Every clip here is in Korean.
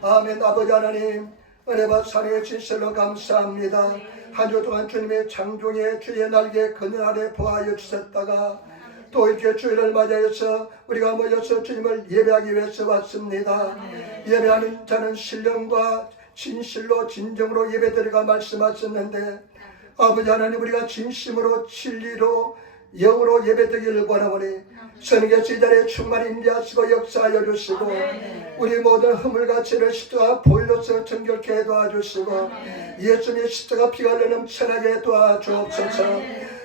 아멘. 아버지 하나님, 은혜와 사랑의 진실로 감사합니다. 한 주 동안 주님의 창종의 주의 날개 그늘 아래 보하여 주셨다가 또 이렇게 주일을 맞이해서 우리가 모여서 주님을 예배하기 위해서 왔습니다. 예배하는 자는 신령과 진실로 진정으로 예배드리가 말씀하셨는데, 아버지 하나님, 우리가 진심으로 진리로 영으로 예배드리기를 원하오니 성령께서 이 자리에 충만히 임재하시고 역사하여 주시고 우리 모든 허물과 죄를 십자가 보혈로서 정결케 도와주시고 예수님의 십자가 피가 넘쳐나게 도와주옵소서.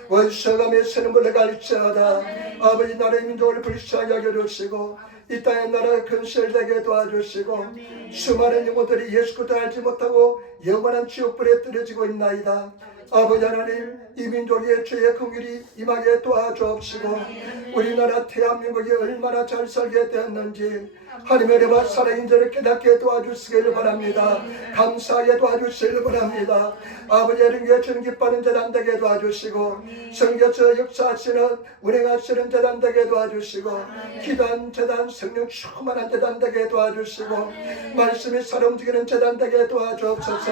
원수감에 서는 물을 갈지어다. 아버지 나라의 민족을 불쌍하게 여겨주시고 이 땅의 나라가 근실되게 도와주시고 수많은 영혼들이 예수 그리스도 알지 못하고 영원한 지옥불에 떨어지고 있나이다. 아버지 하나님, 이 민족의 죄의 긍휼이 임하게 도와주옵시고 우리나라 대한민국이 얼마나 잘 살게 되었는지 하나님의 은혜와 사랑인 줄을 깨닫게 도와주시기를 바랍니다. 감사하게 도와주시기를 바랍니다. 아버지 하나님께 주님 기뻐하는 재단 되게 도와주시고 성교처 역사하시는 운행하시는 재단 되게 도와주시고 기도한 재단 성령 충만한 재단 되게 도와주시고 말씀이 살아 움직이는 재단 되게 도와주옵소서.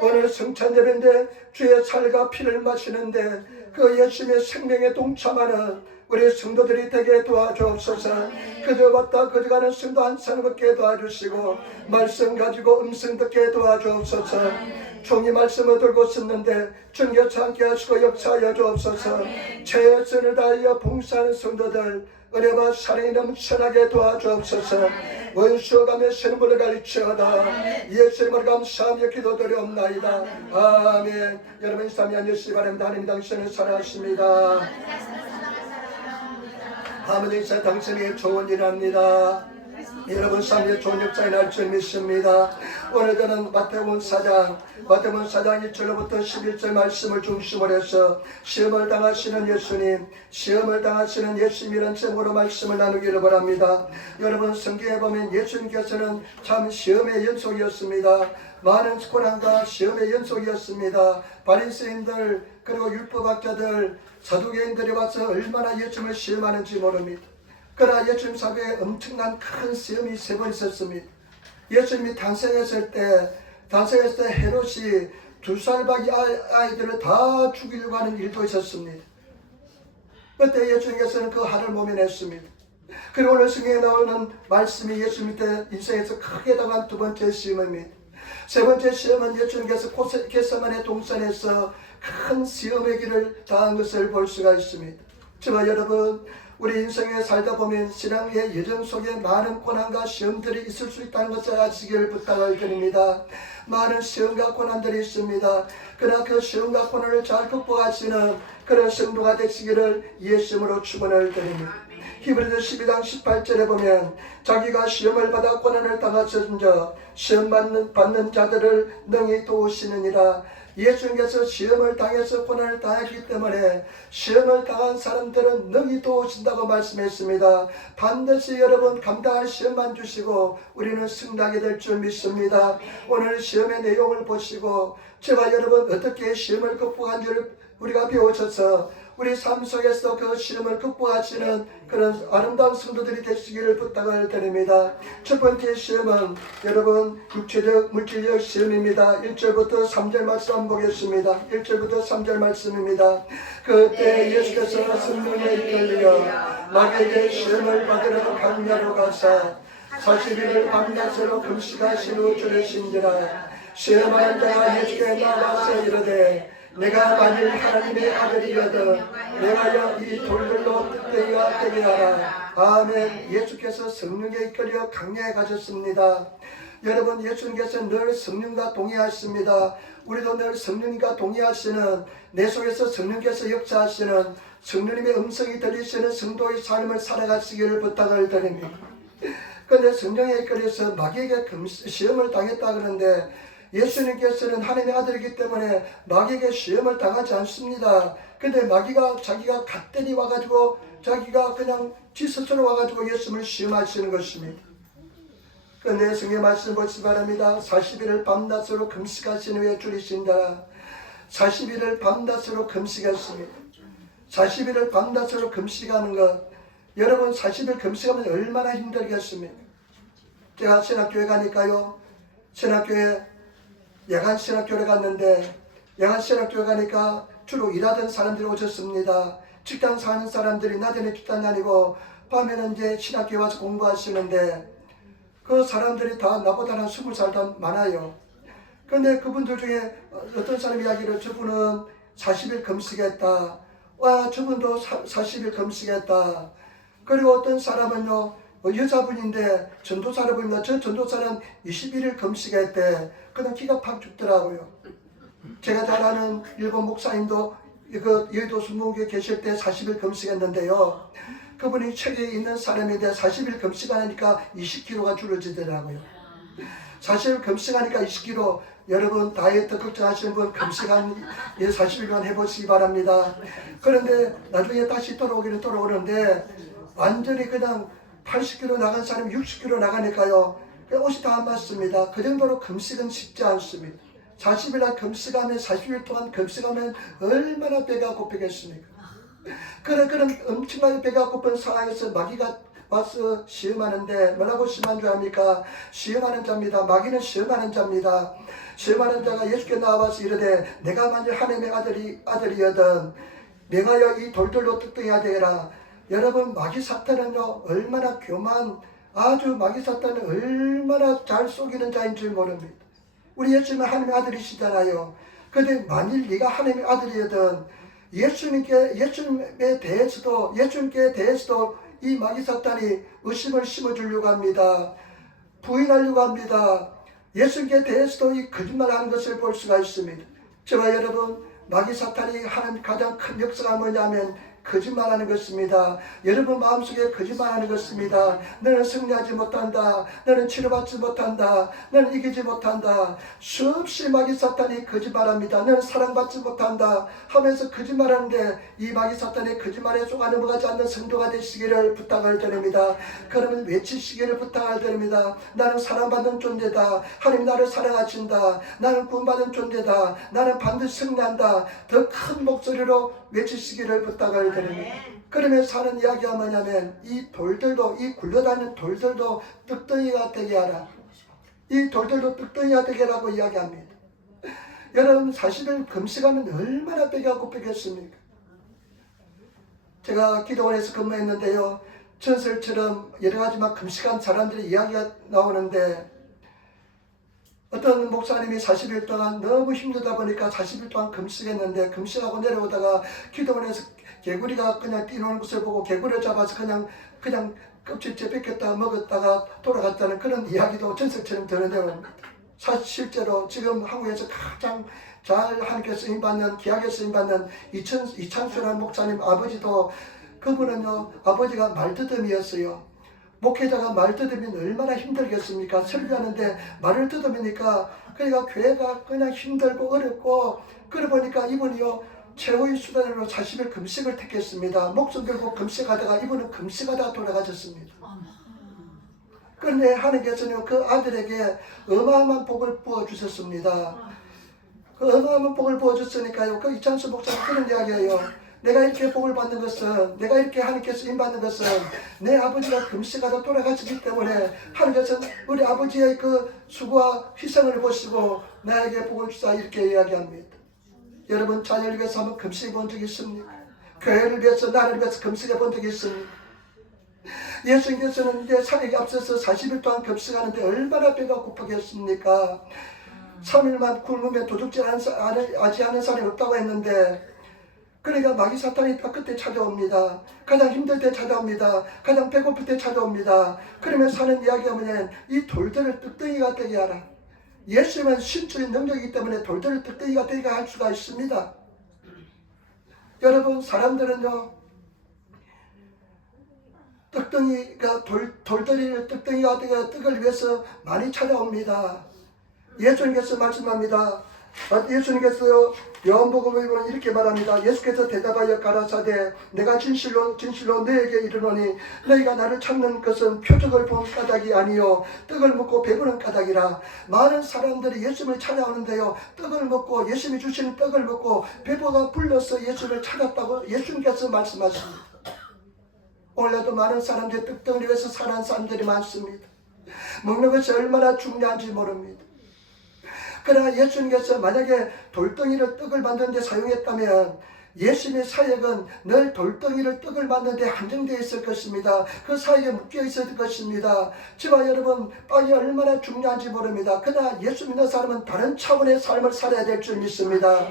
오늘 성찬 예배인데 주의 살과 피를 마시는데 그 예수님의 생명에 동참하는 우리 성도들이 되게 도와주옵소서. 그저 왔다 그저 가는 성도 한 사람 없게 도와주시고 말씀 가지고 음성 듣게 도와주옵소서. 종이 말씀을 들고 썼는데 전교차 함께 하시고 역사하여 주옵소서. 최선을 다하여 봉사하는 성도들 은혜와 사랑이 넘쳐나게 도와주옵소서. 원수감에 서는 분을 가르치어다. 예수님을 감사하며 기도드리옵나이다. 아멘. 여러분 이 삶이 안녕하시기 바랍니다. 하나님 당신은 살아가십니다. 아버지 당신이 좋은 일합니다. 여러분 삶의 좋은 역사에 날 줄 믿습니다. 오늘 저는 마태복음 4장 1절로부터 11절 말씀을 중심으로 해서 시험을 당하시는 예수님이란 제목으로 말씀을 나누기를 바랍니다. 여러분 성경에 보면 예수님께서는 참 시험의 연속이었습니다. 많은 고난과 시험의 연속이었습니다. 바리새인들 그리고 율법학자들 사두개인들이 와서 얼마나 예수님을 시험하는지 모릅니다. 그러나 예수님 사회에 엄청난 큰 시험이 3번 있었습니다. 예수님이 탄생했을 때 헤롯이 2살밖에 아이들을 다 죽이려고 하는 일도 있었습니다. 그때 예수님께서는 그 한을 모면했습니다. 그리고 오늘 성경에 나오는 말씀이 예수님 때 인생에서 크게 당한 2번째 시험입니다. 3번째 시험은 예수님께서 겟세마네 동산에서 큰 시험의 길을 당한 것을 볼 수가 있습니다. 저와 여러분, 우리 인생에 살다 보면 신앙의 여정 속에 많은 고난과 시험들이 있을 수 있다는 것을 아시기를 부탁을 드립니다. 많은 시험과 고난들이 있습니다. 그러나 그 시험과 고난을 잘 극복하시는 그런 성도가 되시기를 예수님으로 축원을 드립니다. 히브리서 12장 18절에 보면 자기가 시험을 받아 고난을 당하셨은저 시험 받는 자들을 능히 도우시느니라. 예수님께서 시험을 당해서 고난을 당했기 때문에 시험을 당한 사람들은 능히 도우신다고 말씀했습니다. 반드시 여러분 감당할 시험만 주시고 우리는 승리하게 될 줄 믿습니다. 오늘 시험의 내용을 보시고 제가 여러분 어떻게 시험을 극복한지를 우리가 배우셔서 우리 삶 속에서 그 시험을 극복하시는 그런 아름다운 성도들이 되시기를 부탁을 드립니다. 첫 번째 시험은 여러분 육체적 물질적 시험입니다. 1절부터 3절 말씀 한번 보겠습니다. 1절부터 3절 말씀입니다. 그때 예수께서 성령에 이끌려 마귀에게 시험을 받으러 강야로 가사 40일을 밤낮으로 금식하신 후 주르신지라. 시험하는 자가 예수께 나와서 이르되 내가 만일 하나님의 아들이거든 내가 이 돌들로 떼가 되게 하라. 아멘. 예수께서 성령에 이끌려 강야에 가셨습니다. 여러분 예수님께서 늘 성령과 동의하십니다. 우리도 늘 성령과 동의하시는 내 속에서 성령께서 역사하시는 성령님의 음성이 들리시는 성도의 삶을 살아가시기를 부탁을 드립니다. 그런데 성령에 이끌려서 마귀에게 시험을 당했다 그러는데 예수님께서는 하나님의 아들이기 때문에 마귀에게 시험을 당하지 않습니다. 근데 마귀가 자기가 갓대리 와가지고 자기가 그냥 지 스스로 와가지고 예수님을 시험하시는 것입니다. 그런데 성경 말씀 보시기 바랍니다. 40일을 밤낮으로 금식하신 후에 줄이신다. 40일을 밤낮으로 금식했습니다. 40일을 밤낮으로 금식하는 것, 여러분 40일 금식하면 얼마나 힘들겠습니까? 제가 신학교에 가니까요, 신학교에 야간 신학교를 갔는데 야간 신학교에 가니까 주로 일하던 사람들이 오셨습니다. 직장 사는 사람들이 낮에는 직장 다니고 밤에는 이제 신학교에 와서 공부하시는데 그 사람들이 다 나보다 한 20살 더 많아요. 그런데 그분들 중에 어떤 사람 이야기를 저분은 40일 금식했다. 와, 저분도 40일 금식했다. 그리고 어떤 사람은요, 여자분인데 전도사를 보입니다. 저 전도사는 21일 금식했대. 그냥 기가 팍 죽더라고요. 제가 잘 아는 일본 목사님도 그 여의도 순복음교회 계실 때 40일 금식했는데요. 그분이 책에 있는 사람인데 40일 금식하니까 20kg가 줄어지더라고요. 40일 금식하니까 20kg. 여러분 다이어트 걱정하시는 분 금식한 40일간 해보시기 바랍니다. 그런데 나중에 다시 돌아오기는 돌아오는데 완전히 그냥 80kg 나간 사람이 60kg 나가니까요. 옷이 다 안 맞습니다. 그 정도로 금식은 쉽지 않습니다. 40일날 금식하면 40일 동안 금식하면 얼마나 배가 고프겠습니까? 그런 엄청나게 배가 고픈 상황에서 마귀가 와서 시험하는데 뭐라고 시험한 줄 압니까? 시험하는 자입니다. 마귀는 시험하는 자입니다. 시험하는 자가 예수께 나와서 이르되 내가 만일 하나님의 아들이여든 명하여 이 돌들로 뜯어야 되라. 여러분 마귀 사탄은요 얼마나 교만 아주 마귀 사탄은 얼마나 잘 속이는 자인 줄 모릅니다. 우리 예수님은 하나님의 아들이시잖아요. 그런데 만일 네가 하나님의 아들이여든 예수님께 대해서도 이 마귀 사탄이 의심을 심어주려고 합니다. 부인하려고 합니다. 예수님께 대해서도 이 거짓말하는 것을 볼 수가 있습니다. 저와 여러분 마귀 사탄이 하는 가장 큰 역사가 뭐냐면 거짓말하는 것입니다. 여러분 마음속에 거짓말하는 것입니다. 너는 승리하지 못한다. 너는 치료받지 못한다. 너는 이기지 못한다. 수없이 마귀 사탄이 거짓말합니다. 너는 사랑받지 못한다 하면서 거짓말하는데 이 마귀 사탄의 거짓말에 속아 넘어가지 않는 성도가 되시기를 부탁을 드립니다. 그러면 외치시기를 부탁을 드립니다. 나는 사랑받는 존재다. 하나님 나를 사랑하신다. 나는 구원받은 존재다. 나는 반드시 승리한다. 더 큰 목소리로 외치시기를 부탁을 드립니다. 그러면서 하는 이야기가 뭐냐면 이 돌들도 이 굴러다니는 돌들도 뜩덩이가 되게 하라. 이 돌들도 뜩덩이가 되게 하라고 이야기합니다. 여러분 40일 금식하면 얼마나 배가 고프겠습니까? 제가 기도원에서 근무했는데요. 전설처럼 여러 가지 막 금식한 사람들의 이야기가 나오는데 어떤 목사님이 40일 동안 너무 힘들다 보니까 40일 동안 금식했는데 금식하고 내려오다가 기도원에서 개구리가 그냥 뛰노는 것을 보고 개구리를 잡아서 그냥 껍질째 뺏겼다가 먹었다가 돌아갔다는 그런 이야기도 전설처럼 드러내요. 실제로 지금 한국에서 가장 잘 하나님께 쓰임받는 귀하게 쓰임받는 이창수라는 목사님 아버지도 그분은요 아버지가 말더듬이었어요. 목회자가 말 뜯으면 얼마나 힘들겠습니까? 설교하는데 말을 뜯으니까 그러니까 교회가 그냥 힘들고 어렵고 그러다 보니까 이분이요 최후의 수단으로 40일 금식을 택했습니다. 목숨 걸고 금식하다가 이분은 금식하다가 돌아가셨습니다. 그런데 하나님께서는 그 아들에게 어마어마한 복을 부어주셨습니다. 그 어마어마한 복을 부어줬으니까요. 그 이창수 목사는 그런 이야기예요. 내가 이렇게 복을 받는 것은 내가 이렇게 하나님께서 임받는 것은 내 아버지가 금식하다 돌아가시기 때문에 하나님께서는 우리 아버지의 그 수고와 희생을 보시고 나에게 복을 주사 이렇게 이야기합니다. 여러분 자녀를 위해서 한번 금식해 본 적이 있습니까? 교회를 위해서 나를 위해서 금식해 본 적이 있습니까? 예수님께서는 이제 사역에 앞서서 40일 동안 금식하는데 얼마나 배가 고프겠습니까? 3일만 굶으면 도둑질 하지 않은 사람이 없다고 했는데 그러니까 마귀 사탄이 딱 그때 찾아옵니다. 가장 힘들 때 찾아옵니다. 가장 배고플 때 찾아옵니다. 그러면서 하는 이야기가 뭐냐면 이 돌들을 뜩덩이가 되게 하라. 예수님은 신적인 능력이기 때문에 돌들을 뜩덩이가 되게 할 수가 있습니다. 여러분 사람들은요 돌들이 뜩덩이가 되게 떡을 위해서 많이 찾아옵니다. 예수님께서 말씀합니다. 예수님께서요 요한복음에 보면 이렇게 말합니다. 예수께서 대답하여 가라사대 내가 진실로 너에게 이르노니 너희가 나를 찾는 것은 표적을 본 까닭이 아니요 떡을 먹고 배부른 까닭이라. 많은 사람들이 예수님을 찾아오는데요 떡을 먹고 예수님이 주시는 떡을 먹고 배부가 불러서 예수님을 찾았다고 예수님께서 말씀하십니다. 오늘날도 많은 사람들이 떡덩이를 위해서 사는 사람들이 많습니다. 먹는 것이 얼마나 중요한지 모릅니다. 그러나 예수님께서 만약에 돌덩이를 떡을 만드는 데 사용했다면 예수님의 사역은 늘 돌덩이를 떡을 만드는 데 한정되어 있을 것입니다. 그 사역에 묶여 있을 것입니다. 저와 여러분, 빵이 얼마나 중요한지 모릅니다. 그러나 예수 믿는 사람은 다른 차원의 삶을 살아야 될 줄 믿습니다.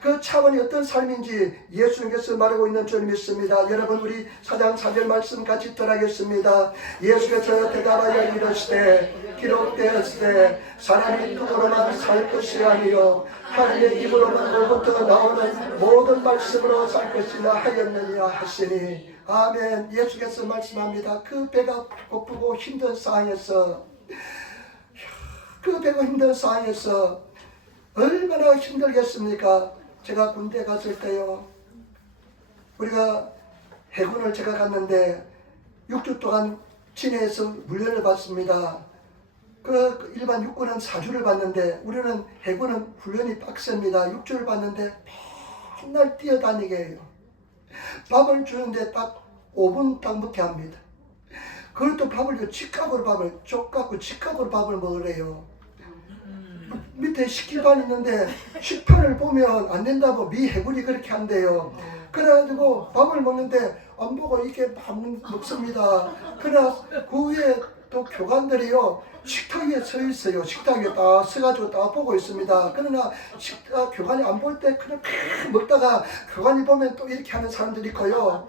그 차원이 어떤 삶인지 예수님께서 말하고 있는 줄 믿습니다. 여러분, 우리 4장 4절 말씀 같이 들어가겠습니다. 예수께서 대답하여 이르시되 기록되었으되 사람이 떡으로만 살 것이 아니요 하나님의 입으로만 로부터 나오는 모든 말씀으로 살 것이라 하였느니라 하시니. 아멘. 예수께서 말씀합니다. 그 배가 고프고 힘든 상황에서, 그 배가 힘든 상황에서 얼마나 힘들겠습니까? 제가 군대 갔을 때요, 우리가 해군을 제가 갔는데 6주 동안 진해에서 훈련을 받습니다. 그 일반 육군은 4주를 받는데 우리는 해군은 훈련이 빡셉니다. 6주를 받는데 맨날 뛰어다니게 해요. 밥을 주는데 딱 5분 딱 먹게 합니다. 그것도 밥을 직각으로 밥을 쪽 직각으로 밥을 먹으래요. 밑에 식기판 있는데 식판을 보면 안 된다고 미 해군이 그렇게 한대요. 그래가지고 밥을 먹는데 안 보고 이렇게 밥 먹습니다. 그러나 그 위에 또 교관들이요, 식탁 위에 서 있어요. 식탁 위에 딱 서가지고 딱 보고 있습니다. 그러나 교관이 안 볼 때 그냥 먹다가 교관이 보면 또 이렇게 하는 사람들이 있고요.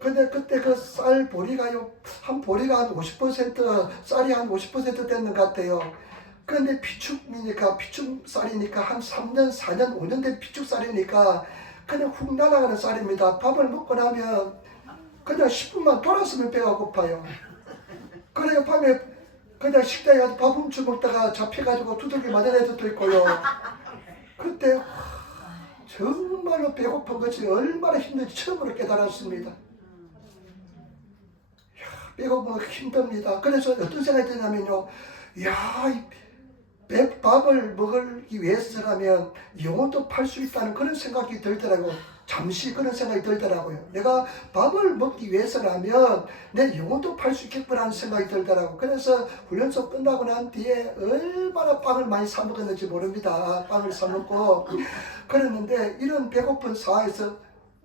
근데 그때 그 쌀 보리가요, 한 보리가 한 50%, 쌀이 한 50% 됐는 것 같아요. 그런데 비축이니까, 비축쌀이니까 한 3년, 4년, 5년 된 비축쌀이니까 그냥 훅 날아가는 쌀입니다. 밥을 먹고 나면 그냥 10분만 돌았으면 배가 고파요. 그래요, 밤에 그냥 식당에 가서 밥 훔쳐 먹다가 잡혀가지고 두들겨 맞은 애들도 있고요. 그때 정말로 배고픈 것이 얼마나 힘든지 처음으로 깨달았습니다. 배고프면 힘듭니다. 그래서 어떤 생각이 드냐면요, 밥을 먹기 위해서라면 영혼도 팔 수 있다는 그런 생각이 들더라고요. 잠시 그런 생각이 들더라고요. 내가 밥을 먹기 위해서라면 내 영혼도 팔 수 있겠구나 하는 생각이 들더라고요. 그래서 훈련소 끝나고 난 뒤에 얼마나 빵을 많이 사 먹었는지 모릅니다. 빵을 사 먹고 그랬는데, 이런 배고픈 상황에서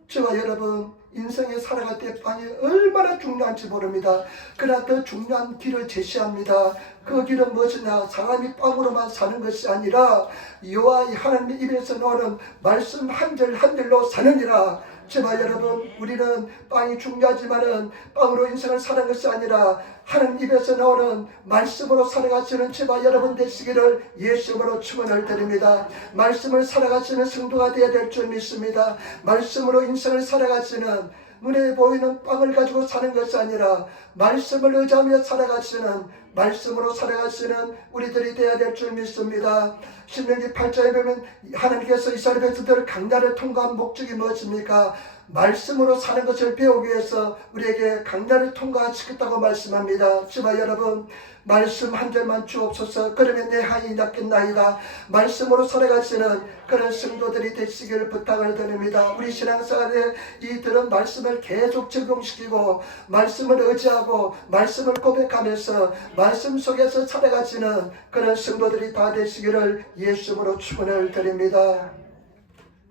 저와 여러분 인생에 살아갈 때 빵이 얼마나 중요한지 모릅니다. 그러나 더 중요한 길을 제시합니다. 그 길은 무엇이냐? 사람이 빵으로만 사는 것이 아니라 여호와 하나님의 입에서 나오는 말씀 한 절 한 절로 사느니라. 제발 여러분, 우리는 빵이 중요하지만은 빵으로 인생을 사는 것이 아니라 하나님 입에서 나오는 말씀으로 살아가시는 제발 여러분 되시기를 예수님으로 축원을 드립니다. 말씀을 살아가시는 성도가 되어야 될 줄 믿습니다. 말씀으로 인생을 살아가시는, 눈에 보이는 빵을 가지고 사는 것이 아니라 말씀을 의지하며 살아가시는, 말씀으로 살아가시는 우리들이 되어야 될 줄 믿습니다. 신명기 8장에 보면 하나님께서 이스라엘 백성들을 강야를 통과한 목적이 무엇입니까? 말씀으로 사는 것을 배우기 위해서 우리에게 강야를 통과시켰다고 말씀합니다. 지마 여러분, 말씀 한 절만 주옵소서. 그러면 내 한이 낫겠나이다. 말씀으로 살아가시는 그런 성도들이 되시기를 부탁을 드립니다. 우리 신앙생활에 이 들은 말씀을 계속 적용시키고 말씀을 의지하고 말씀을 고백하면서 말씀 속에서 살아가시는 그런 성도들이 다 되시기를 예수님으로 축원을 드립니다.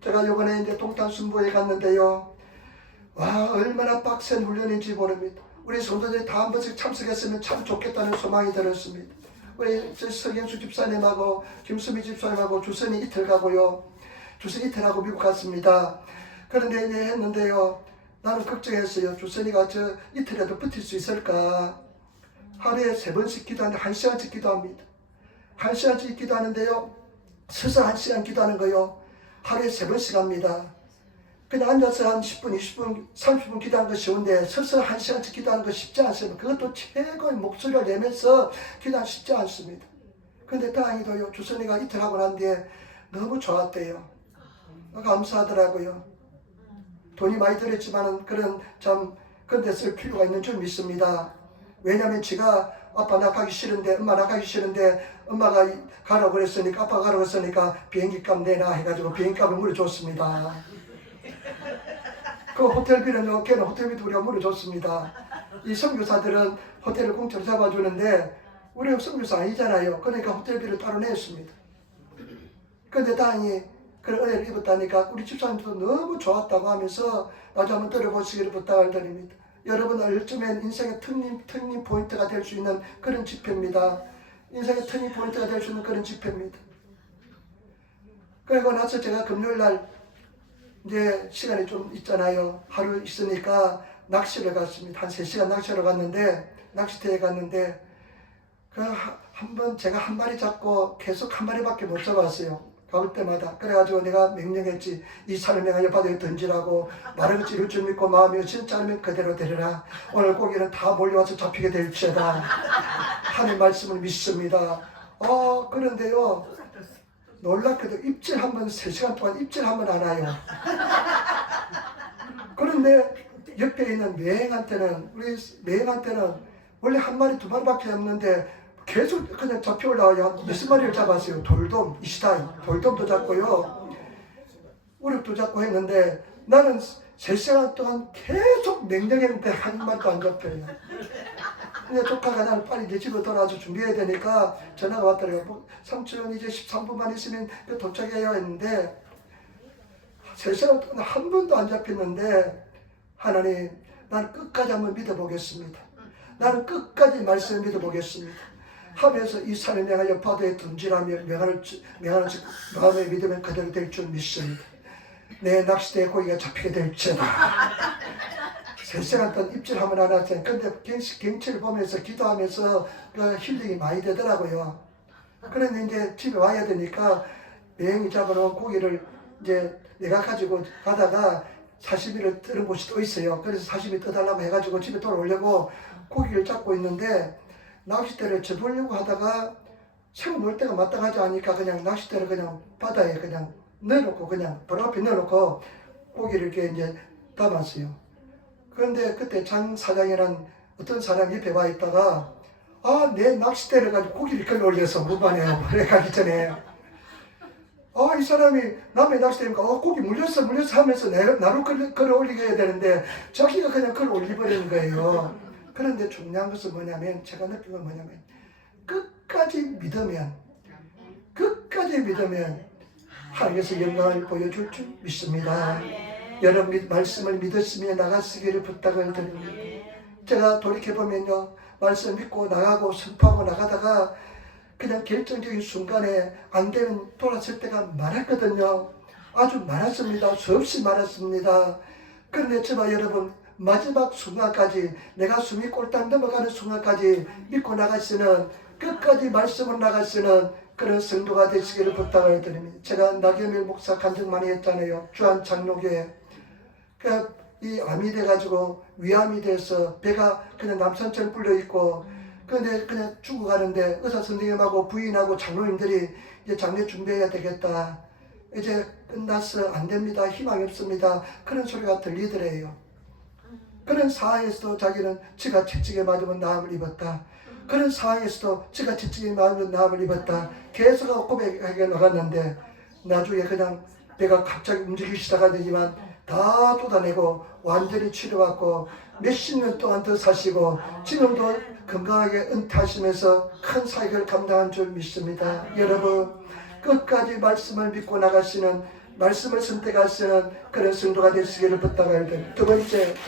제가 요번에 이제 동탄 순부에 갔는데요, 와, 얼마나 빡센 훈련인지 모릅니다. 우리 성도들이 다 한 번씩 참석했으면 참 좋겠다는 소망이 들었습니다. 우리 서경수 집사님하고 김수미 집사님하고 주선이 이틀 가고요, 주선이 이틀하고 미국 갔습니다. 그런데 이제 했는데요, 나는 걱정했어요. 주선이가 저 이틀에도 버틸 수 있을까. 하루에 3번씩 기도하는데 1시간씩 기도합니다. 1시간씩 기도하는데요, 서서 1시간 기도하는 거요, 하루에 3번씩 합니다. 그냥 앉아서 한 10분, 20분, 30분 기도하는 거 쉬운데 서서 1시간씩 기도하는 거 쉽지 않습니다. 그것도 최고의 목소리를 내면서 기도하는 쉽지 않습니다. 근데 다행히도요, 주선이가 이틀 하고 난 뒤에 너무 좋았대요. 감사하더라고요. 돈이 많이 들었지만은 그런 참 그런 데 쓸 필요가 있는 줄 믿습니다. 왜냐하면 지가 아빠 나 가기 싫은데, 엄마 나 가기 싫은데 엄마가 가라고 그랬으니까, 아빠가 가라고 했으니까 비행기값 내놔 해가지고 비행기값을 물어줬습니다. 그 호텔비는 걔는 호텔비도 우리가 물어줬습니다. 이 선교사들은 호텔을 공짜로 잡아주는데 우리는 선교사 아니잖아요. 그러니까 호텔비를 따로 냈습니다. 근데 다행히 그런 은혜를 입었다니까 우리 집사님도 너무 좋았다고 하면서 나도 한번 들어보시기를 부탁을 드립니다. 여러분 요즘엔 인생의 터닝 포인트가 될 수 있는 그런 집회입니다. 인생의 터닝 포인트가 될 수 있는 그런 집회입니다. 그리고 나서 제가 금요일날 이제 시간이 좀 있잖아요. 하루 있으니까 낚시를 갔습니다. 한 3시간 낚시를 갔는데 낚시터에 갔는데 한번 제가 한 마리 잡고 계속 한 마리밖에 못 잡았어요. 가볼 때마다. 그래가지고 내가 명령했지. 이 산을 명하여 바다에 던지라고. 말을 이룰 줄 믿고 마음이 진짜 않으면 그대로 되리라. 오늘 고기는 다 몰려와서 잡히게 될지어다. 하나님 말씀을 믿습니다. 그런데요, 놀랍게도 입질 한번 3시간 동안 입질 한번 안 와요. 그런데 옆에 있는 매행한테는 우리 매행한테는 원래 한 마리 두 마리밖에 없는데 계속 그냥 잡혀 올라와요. 몇십 마리를 잡았어요. 돌돔, 이시다이, 돌돔도 잡고요. 우럭도 잡고 했는데 나는 3시간 동안 계속 명령했는데 한 마리도 안 잡혀요. 근데 조카가 나는 빨리 내 집으로 돌아와서 준비해야 되니까 전화가 왔더라고요. 삼촌 이제 13분만 있으면 도착해야 했는데 3시간 동안 한 번도 안 잡혔는데 하나님, 나는 끝까지 한번 믿어보겠습니다. 나는 끝까지 말씀을 믿어보겠습니다. 하면서 이 산을 명하여 바다에 던지라며 명하는 마음의 믿으면 그대로 될 줄 믿습니다. 내 낚시대에 고기가 잡히게 될지어다. 3시간 동안 입질하면 안 왔어요. 근데 경치를 보면서 기도하면서 그 힐링이 많이 되더라고요. 그런데 이제 집에 와야 되니까 매형이 잡아놓은 고기를 이제 내가 가지고 가다가 사시미를 뜨는 곳이 또 있어요. 그래서 사시미 떠달라고 해가지고 집에 돌아오려고 고기를 잡고 있는데 낚싯대를 접으려고 하다가 새우 넣을 때가 마땅하지 않으니까 그냥 낚싯대를 그냥 바다에 그냥 넣어놓고 그냥 바로 앞에 넣어놓고 고기를 이렇게 이제 담았어요. 그런데 그때 장 사장이라는 어떤 사람이 옆에 와 있다가 내 낚싯대를 가지고 고기를 끌어 올려서 무반해요. 그래 가기 전에 이 사람이 남의 낚싯대니까 고기 물렸어 하면서 나로 끌어 올리게 해야 되는데 자기가 그냥 끌어 올려버리는 거예요. 그런데 중요한 것은 뭐냐면 제가 느낀 건 뭐냐면 끝까지 믿으면 하나님께서 영광을 보여줄 줄 믿습니다. 여러분 말씀을 믿으시며 나가시기를 부탁을 드립니다. 제가 돌이켜보면요, 말씀 믿고 나가고 선포하고 나가다가 그냥 결정적인 순간에 안 되면 돌아설 때가 많았거든요. 아주 많았습니다. 수없이 많았습니다. 그런데 저와 여러분 마지막 순간까지 내가 숨이 꼴딱 넘어가는 순간까지 믿고 나가시는 끝까지 말씀을 나가시는 그런 성도가 되시기를 부탁을 드립니다. 제가 나경일 목사 간증 많이 했잖아요. 주한 장로교회. 이 암이 돼가지고 위암이 돼서 배가 그냥 남산처럼 불려있고 근데 그냥 죽어가는데 의사 선생님하고 부인하고 장로님들이 이제 장례 준비해야 되겠다. 이제 끝났어. 안 됩니다. 희망이 없습니다. 그런 소리가 들리더래요. 그런 상황에서도 자기는 지가 채찍에 맞으면 나음을 입었다. 그런 상황에서도 지가 채찍에 맞으면 나음을 입었다. 계속 고백하게 나갔는데 나중에 그냥 배가 갑자기 움직이기 시작하더니만 다 쏟아내고 완전히 치료받고 몇십 년 동안 더 사시고 지금도 건강하게 은퇴하시면서 큰 사역을 감당한 줄 믿습니다. 여러분 끝까지 말씀을 믿고 나가시는 말씀을 선택하시는 그런 성도가 되시기를 부탁을 드립니다. 두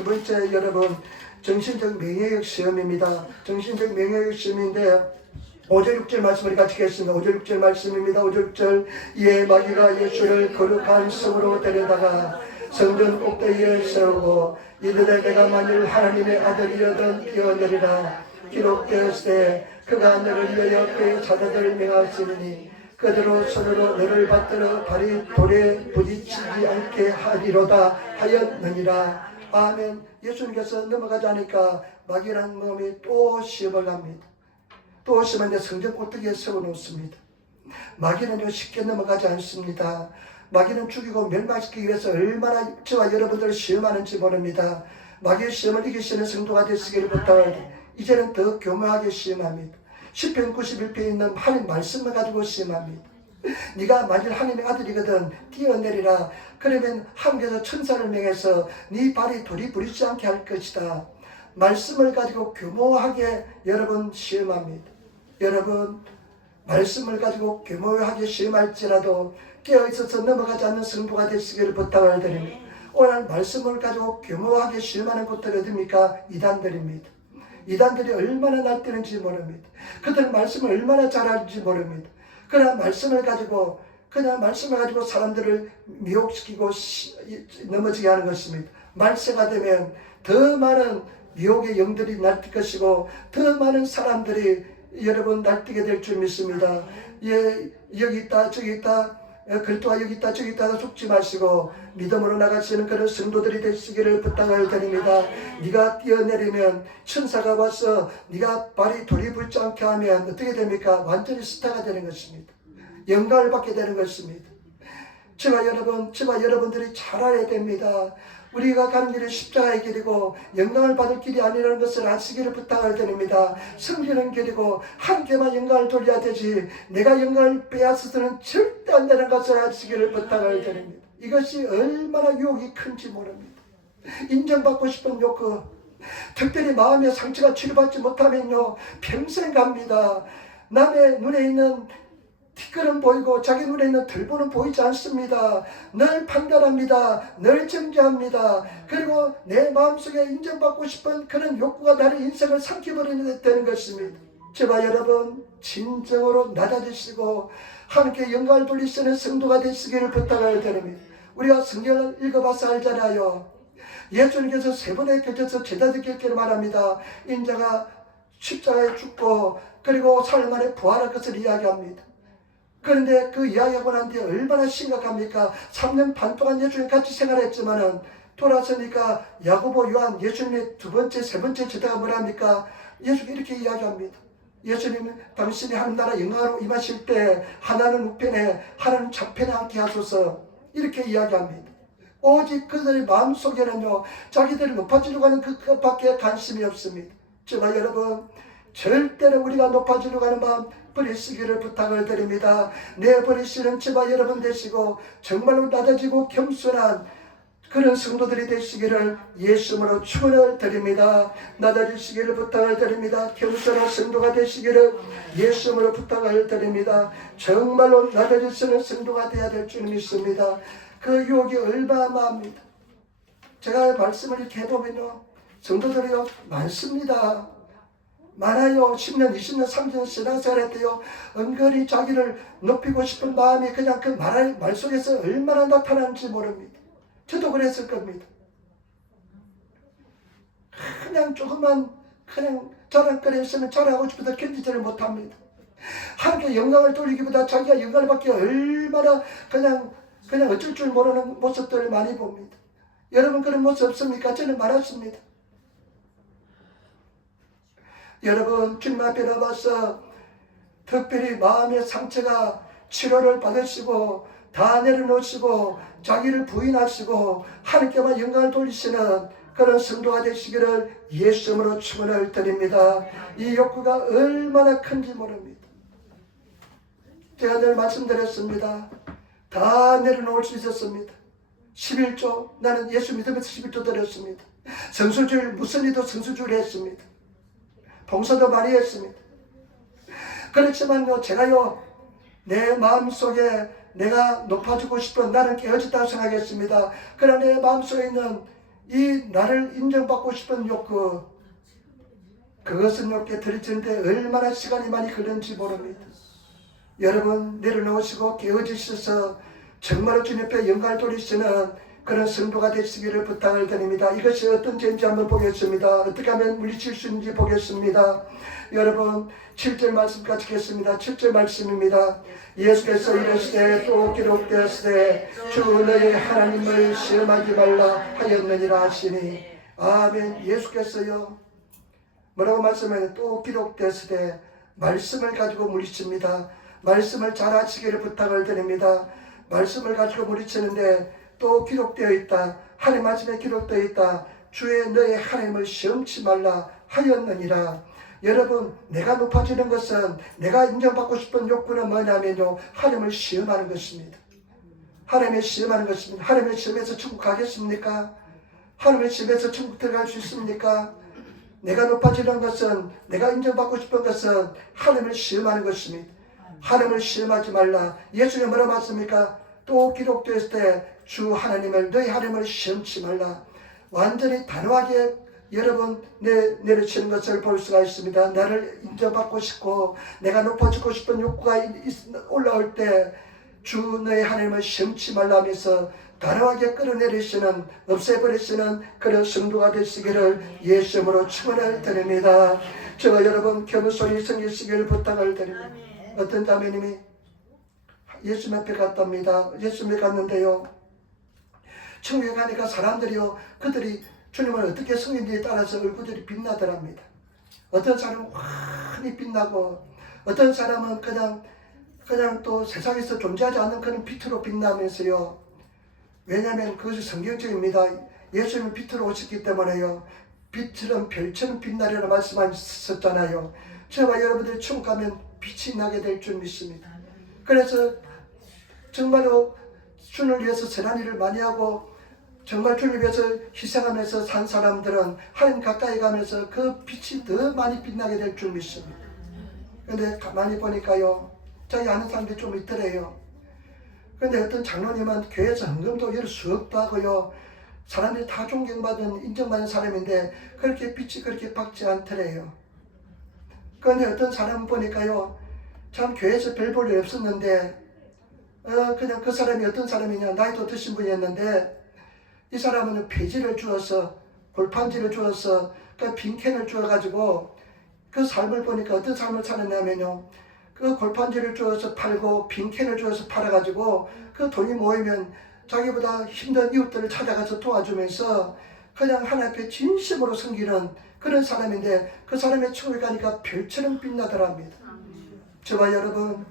번째 여러분 정신적 명예력 시험입니다. 정신적 명예력 시험인데 5절 6절 말씀을 같이 읽겠습니다. 5절 6절 말씀입니다. 5절 6절 이에 마귀가 예수를 거룩한 성으로 데려다가 성전 꼭대기에 세우고 이르되 내가 만일 하나님의 아들이여든 뛰어내리라 기록되었을 때 그가 너를 위하여 그의 자녀들을 명하시니 그대로 손으로 너를 받들어 발이 돌에 부딪히지 않게 하리로다 하였느니라. 아멘. 예수님께서 넘어가지 않으니까 마귀라는 놈이 또 시험을 합니다. 또 시험하는데 성전 꼭대기에 세워놓습니다. 마귀는 쉽게 넘어가지 않습니다. 마귀는 죽이고 멸망시키기 위해서 얼마나 저와 여러분들을 시험하는지 모릅니다. 마귀의 시험을 이기시는 성도가 되시기를 부탁합니다. 이제는 더 교묘하게 시험합니다. 시편 91편에 있는 하나님 말씀을 가지고 시험합니다. 네가 만일 하나님의 아들이거든 뛰어내리라. 그러면 하나님께서 천사를 명해서 네 발이 돌이 부딪히지 않게 할 것이다. 말씀을 가지고 교묘하게 여러분 시험합니다. 여러분 말씀을 가지고 교묘하게 시험할지라도 깨어있어서 넘어가지 않는 성도가 되시기를 부탁을 드립니다. 오늘 말씀을 가지고 교묘하게 시험하는 것들이 어딥니까? 이단들입니다. 이단들이 얼마나 날뛰는지 모릅니다. 그들 말씀을 얼마나 잘하는지 모릅니다. 그러나 말씀을 가지고 그냥 말씀을 가지고 사람들을 미혹시키고 넘어지게 하는 것입니다. 말세가 되면 더 많은 미혹의 영들이 날뛸 것이고 더 많은 사람들이 여러분 날뛰게 될 줄 믿습니다. 예, 여기 있다 저기 있다 그리스도가 여기 있다 저기 있다 속지 마시고 믿음으로 나가시는 그런 성도들이 되시기를 부탁을 드립니다. 네가 뛰어내리면 천사가 와서 네가 발이 돌이 붙지 않게 하면 어떻게 됩니까? 완전히 스타가 되는 것입니다. 영광을 받게 되는 것입니다. 저와 여러분들이 잘 알아야 됩니다. 우리가 가는 길은 십자가의 길이고 영광을 받을 길이 아니라는 것을 아시기를 부탁을 드립니다. 섬기는 길이고 하나님께만 영광을 돌려야 되지 내가 영광을 빼앗아서는 절대 안 되는 것을 아시기를 부탁을 드립니다. 이것이 얼마나 유혹이 큰지 모릅니다. 인정받고 싶은 욕구, 특별히 마음의 상처가 치료받지 못하면요 평생 갑니다. 남의 눈에 있는 티끌은 보이고 자기 눈에 있는 들보는 보이지 않습니다. 늘 판단합니다. 늘 정죄합니다. 그리고 내 마음속에 인정받고 싶은 그런 욕구가 나를 인생을 삼켜버리는 되는 것입니다. 제발 여러분 진정으로 낮아지시고 하나님께 영광을 돌리시는 성도가 되시기를 부탁을 드립니다. 우리가 성경을 읽어봐서 알잖아요. 예수님께서 세 번에 걸쳐서 제자들께 말합니다. 인자가 십자가에 죽고 그리고 사흘 만에 부활할 것을 이야기합니다. 그런데 그 이야기하고 난 뒤에 얼마나 심각합니까? 3년 반 동안 예수님 같이 생활했지만은 돌아서니까 야고보, 요한, 예수님의 두 번째, 세 번째 제자가 뭐랍니까? 예수님 이렇게 이야기합니다. 예수님은 당신이 하늘나라 영광으로 임하실 때 하나는 우편에 하나는 좌편에 앉게 하소서 이렇게 이야기합니다. 오직 그들의 마음속에는요 자기들이 높아지려고 하는 그것밖에 관심이 없습니다. 제발 여러분 절대로 우리가 높아지려고 하는 마음 버리시기를 부탁을 드립니다. 내버리시는 제발 여러분 되시고 정말로 낮아지고 겸손한 그런 성도들이 되시기를 예수님으로 축원을 드립니다. 낮아지시기를 부탁을 드립니다. 겸손한 성도가 되시기를 예수님으로 부탁을 드립니다. 정말로 낮아지시는 성도가 되어야 될 줄 믿습니다. 그 유혹이 얼마마합니다. 제가 말씀을 이렇게 해보면요 성도들이요 많습니다. 많아요. 10년, 20년, 30년 신앙생활 했대요. 은근히 자기를 높이고 싶은 마음이 그냥 그 말 속에서 얼마나 나타나는지 모릅니다. 저도 그랬을 겁니다. 그냥 조금만 그냥 자랑거리 있으면 자랑하고 싶어서 견디지를 못합니다. 하나님께 영광을 돌리기보다 자기가 영광을 받기 얼마나 그냥 어쩔 줄 모르는 모습들을 많이 봅니다. 여러분 그런 모습 없습니까? 저는 많았습니다. 여러분 주님 앞에 나와서 특별히 마음의 상처가 치료를 받으시고 다 내려놓으시고 자기를 부인하시고 하나님께만 영광을 돌리시는 그런 성도가 되시기를 예수님으로 축원을 드립니다. 이 욕구가 얼마나 큰지 모릅니다. 제가 늘 말씀드렸습니다. 다 내려놓을 수 있었습니다. 11조 나는 예수 믿으면서 11조 드렸습니다. 성수주일 무슬리도 성수주일 했습니다. 봉사도 많이 했습니다. 그렇지만요 제가요 내 마음속에 내가 높아지고 싶은 나는 깨어졌다고 생각했습니다. 그러나 내 마음속에 있는 이 나를 인정받고 싶은 욕구 그것은 욕구에 들이치는데 얼마나 시간이 많이 걸렸는지 모릅니다. 여러분 내려놓으시고 깨어지셔서 정말로 주님 앞에 영광을 돌리시는 그런 성도가 되시기를 부탁을 드립니다. 이것이 어떤 죄인지 한번 보겠습니다. 어떻게 하면 물리칠 수 있는지 보겠습니다. 여러분 7절 말씀 가지겠습니다. 7절 말씀입니다. 예수께서 이르시되 또 기록되었으되 주 너희 하나님을 시험하지 말라 하였느니라 하시니 아멘. 예수께서요 뭐라고 말씀하세요? 또 기록되었으되 말씀을 가지고 물리칩니다. 말씀을 잘 하시기를 부탁을 드립니다. 말씀을 가지고 물리치는데 또 기록되어 있다. 하나님 말씀에 기록되어 있다. 주의 너의 하나님을 시험치 말라 하였느니라. 여러분 내가 높아지는 것은 내가 인정받고 싶은 욕구는 뭐냐면요 하나님을 시험하는 것입니다. 하나님을 시험하는 것입니다. 하나님의 시험에서 천국 가겠습니까? 하나님의 시험에서 천국 들어갈 수 있습니까? 내가 높아지는 것은 내가 인정받고 싶은 것은 하나님을 시험하는 것입니다. 하나님을 시험하지 말라. 예수님 뭐라고 말씀입니까? 또 기록되었을 때 주 하나님을 너희 하나님을 시험치 말라. 완전히 단호하게 여러분 내려치는 것을 볼 수가 있습니다. 나를 인정받고 싶고 내가 높아지고 싶은 욕구가 올라올 때 주 너희 하나님을 시험치 말라 하면서 단호하게 끌어내리시는 없애버리시는 그런 성도가 되시기를 예수님으로 축원을 드립니다. 제가 여러분 겸손히 섬기시기를 부탁을 드립니다. 어떤 자매님이 예수님 앞에 갔답니다. 예수님 앞에 갔는데요, 천국에 가니까 사람들이요, 그들이 주님을 어떻게 섬기는지에 따라서 얼굴들이 빛나더랍니다. 어떤 사람은 환히 빛나고 어떤 사람은 그냥 또 세상에서 존재하지 않는 그런 빛으로 빛나면서요. 왜냐하면 그것이 성경적입니다. 예수님은 빛으로 오셨기 때문에요. 빛처럼 별처럼 빛나리라 말씀하셨잖아요. 저와 여러분들이 천국 가면 빛이 나게 될 줄 믿습니다. 그래서 정말로 주를 위해서 선한 일을 많이 하고 정말 주를 위해서 희생하면서 산 사람들은 하나님 가까이 가면서 그 빛이 더 많이 빛나게 될 줄 믿습니다. 그런데 가만히 보니까요, 자기 아는 사람들이 좀 있더래요. 그런데 어떤 장로님은 교회에서 헌금도 열 수억도 하고요, 사람들이 다 존경받은 인정받는 사람인데 그렇게 빛이 그렇게 밝지 않더래요. 그런데 어떤 사람은 보니까요, 참 교회에서 별 볼 일 없었는데 그냥 그 사람이 어떤 사람이냐, 나이도 드신 분이었는데 이 사람은 폐지를 주어서 골판지를 주어서 그 빈캔을 주어가지고 그 삶을 보니까 어떤 삶을 살았냐면요, 그 골판지를 주어서 팔고 빈캔을 주어서 팔아가지고 그 돈이 모이면 자기보다 힘든 이웃들을 찾아가서 도와주면서 그냥 하나님 앞에 진심으로 섬기는 그런 사람인데 그 사람의 천국에 가니까 별처럼 빛나더랍니다. 저와 여러분,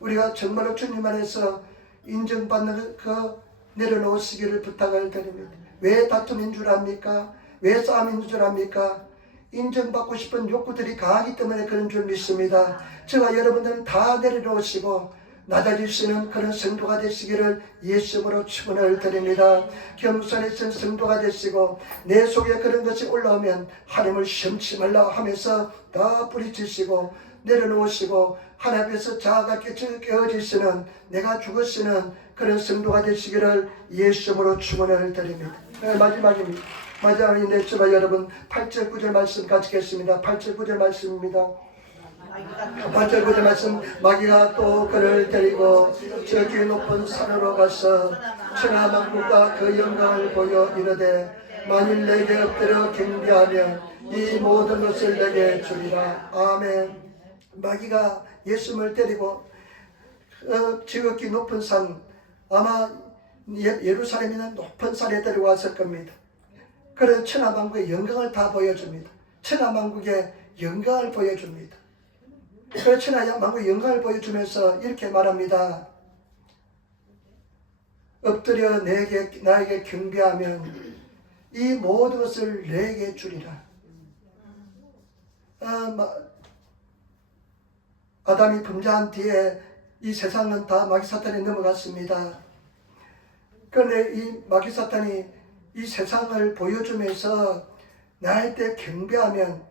우리가 정말로 주님 안에서 인정받는 그 내려놓으시기를 부탁을 드립니다. 왜 다툼인 줄 압니까? 왜 싸움인 줄 압니까? 인정받고 싶은 욕구들이 강하기 때문에 그런 줄 믿습니다. 저와 여러분들은 다 내려놓으시고 낮아지시는 그런 성도가 되시기를 예수님으로 축원을 드립니다. 겸손해진 성도가 되시고 내 속에 그런 것이 올라오면 하나님을 시험치 말라 하면서 다 뿌리치시고 내려놓으시고 하나님 앞에서 자아가 깨어지시는 내가 죽으시는 그런 성도가 되시기를 예수님으로 축원을 드립니다. 마지막입니다. 마지막인데 저와 여러분 8절 9절 말씀 가지겠습니다. 8절 9절 말씀입니다. 8절 9절 말씀, 마귀가 또 그를 데리고 저기 높은 산으로 가서 천하만국과 그 영광을 보여 이르되 만일 내게 엎드려 경배하면 이 모든 것을 내게 주리라. 아멘. 마귀가 예수님을 데리고 지극히 높은 산, 아마 예루살렘이나 높은 산에 데려왔을 겁니다. 그래서 천하만국의 영광을 다 보여줍니다. 천하만국의 영광을 보여줍니다. 그래서 천하만국의 영광을 보여주면서 이렇게 말합니다. 엎드려 나에게 경배하면 이 모든 것을 내게 주리라. 아담이 범죄한 뒤에 이 세상은 다 마귀 사탄에 넘어갔습니다. 그런데 이 마귀 사탄이 이 세상을 보여주면서 나한테 경배하면,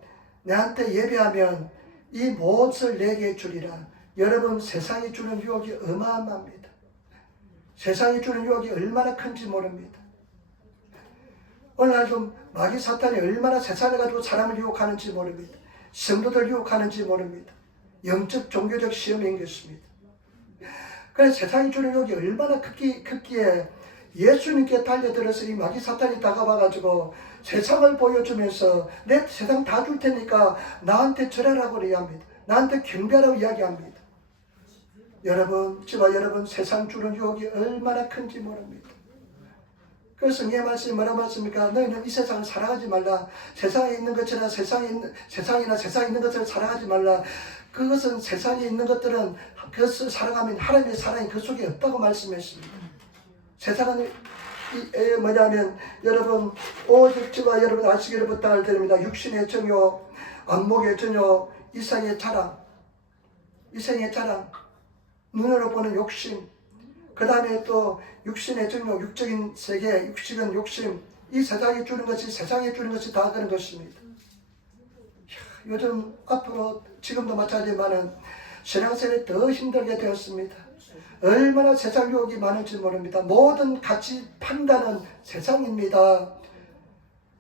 나한테 예배하면 이 무엇을 내게 주리라. 여러분, 세상이 주는 유혹이 어마어마합니다. 세상이 주는 유혹이 얼마나 큰지 모릅니다. 오늘날도 마귀 사탄이 얼마나 세상을 가지고 사람을 유혹하는지 모릅니다. 성도들 유혹하는지 모릅니다. 영적 종교적 시험인 것입니다. 그래서 세상이 주는 유혹이 얼마나 크기에 예수님께 달려들어서 이 마귀 사탄이 다가와가지고 세상을 보여주면서 내 세상 다 줄 테니까 나한테 절하라고 이야기합니다. 나한테 경배하라고 이야기합니다. 여러분, 저와 여러분, 세상 주는 유혹이 얼마나 큰지 모릅니다. 그래서 성경의 말씀이 뭐라고 말씀입니까? 너희는 이 세상을 살아가지 말라. 세상에 있는 것이나 세상에 있는 것을 살아가지 말라. 그것은 세상에 있는 것들은 그것을 살아가면 하나님의 사랑이 그 속에 없다고 말씀했습니다. 세상은 뭐냐면 여러분, 오직 저와 여러분 아시기를 부탁을 드립니다. 육신의 정욕, 안목의 정욕, 이생의 자랑, 눈으로 보는 욕심, 그 다음에 또 육신의 정욕, 육적인 세계, 육식은 욕심, 이 세상이 주는 것이 다 그런 것입니다. 요즘 앞으로 지금도 마찬가지지만은 신앙생활에 더 힘들게 되었습니다. 얼마나 세상 유혹이 많은지 모릅니다. 모든 가치 판단은 세상입니다.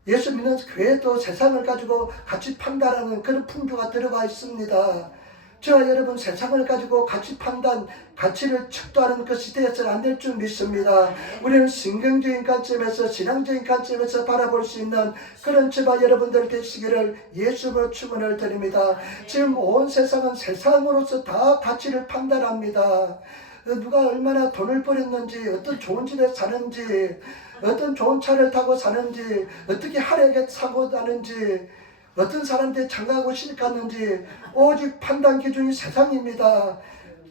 예수 믿는 교회도 세상을 가지고 가치 판단하는 그런 풍조가 들어가 있습니다. 저와 여러분 세상을 가지고 가치 판단, 가치를 척도하는 것이 되어서는 안 될 줄 믿습니다. 우리는 성경적인 관점에서 신앙적인 관점에서 바라볼 수 있는 그런 저와 여러분들 되시기를 예수로 축원을 드립니다. 지금 온 세상은 세상으로서 다 가치를 판단합니다. 누가 얼마나 돈을 벌였는지, 어떤 좋은 집에 사는지, 어떤 좋은 차를 타고 사는지, 어떻게 화려하게 사고 다는지, 어떤 사람들이 장가하고 시집갔는지 오직 판단 기준이 세상입니다.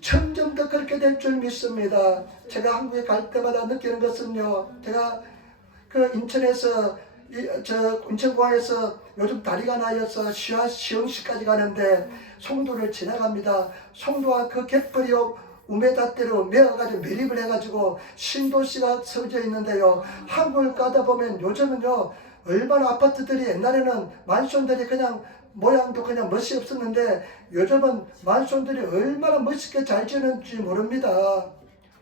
점점 더 그렇게 될 줄 믿습니다. 제가 한국에 갈 때마다 느끼는 것은요, 제가 그 인천에서 인천공항에서 요즘 다리가 나여서 시흥시까지 가는데 송도를 지나갑니다. 송도와 그 갯벌이요 우메다대로 메어가지고 매립을 해가지고 신도시가 서져 있는데요. 한국을 가다 보면 요즘은요 얼마나 아파트들이 옛날에는 만션들이 그냥 모양도 그냥 멋이 없었는데 요즘은 만션들이 얼마나 멋있게 잘 지는지 모릅니다.